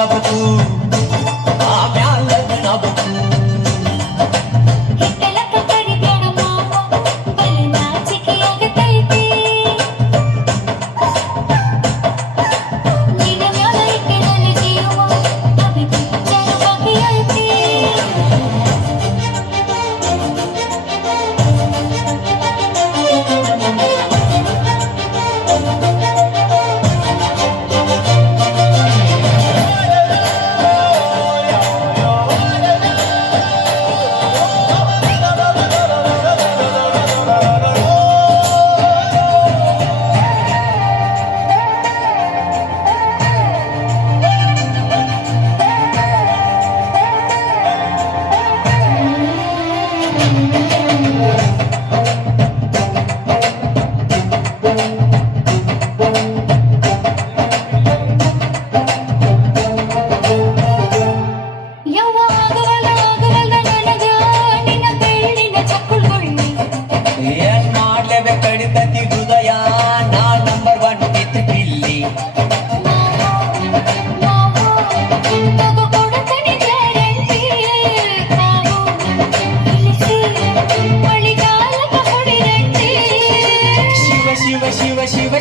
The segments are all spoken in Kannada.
ಕೆಲಸಬೇಕು ಆಮ್ಯಾಲ ಲಗ್ನ ಬೇಕು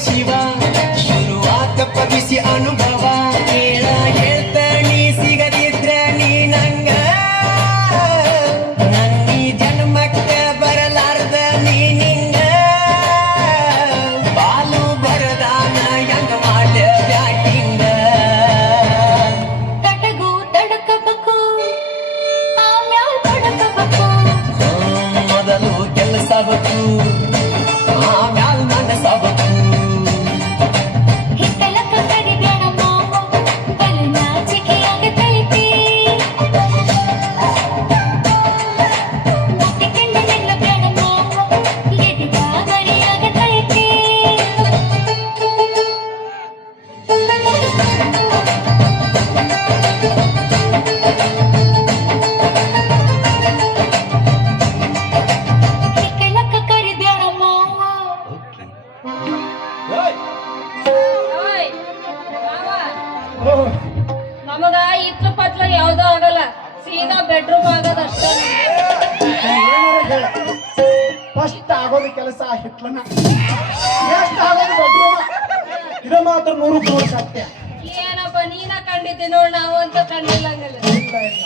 ಶಿವ ಶುರುವಾತ ಪಗಿಸಿ ಅನುಭವ ಕೇಳ ಹೇಳ್ತಣಿ ಸಿಗದಿದ್ರ ನೀ ನಂಗ ನನ್ನೀ ಜನ್ಮಕ್ಕ ಬರಲಾರ್ದ ನೀ ನಿಂಗ ಬಾಲು ಬರದಾನ ಹೆಂಗ ಮಾಡ್ಯ ಬ್ಯಾಟಿಂಗ ತಟಗೂ ತಡಕಬೇಕು ಆಮ್ಯಾಲ್ ಪಡಕಬೇಕು ಮೊದಲು ಕೆಲಸಬೇಕು ಆಮ್ಯಾಲ್ ಮನಸಬೇಕು ನಮಗ ಇತ್ಲ ಪತ್ಲ ಯಾವ್ದು ಆಗಲ್ಲ ಸೀದಾ ಬೆಡ್ರೂಮ್ ಆಗೋದು ಅಷ್ಟೇ ಫಸ್ಟ್ ಆಗೋದು ಕೆಲಸ ಹಿಟ್ಲನ ಎಷ್ಟು ಆಗೋದು ಬೆಡ್ರೂಮ್ ಇದು ಮಾತ್ರ 100 ಸತ್ಯ ಏನಪ್ಪ ನೀನ ಕಂಡಿದ್ದೆ ನೋಡ್ ನಾವು ಅಂತ ಕಂಡಿಲ್ಲ ಹಂಗಲ್ಲ ಇಲ್ಲ ಇಲ್ಲ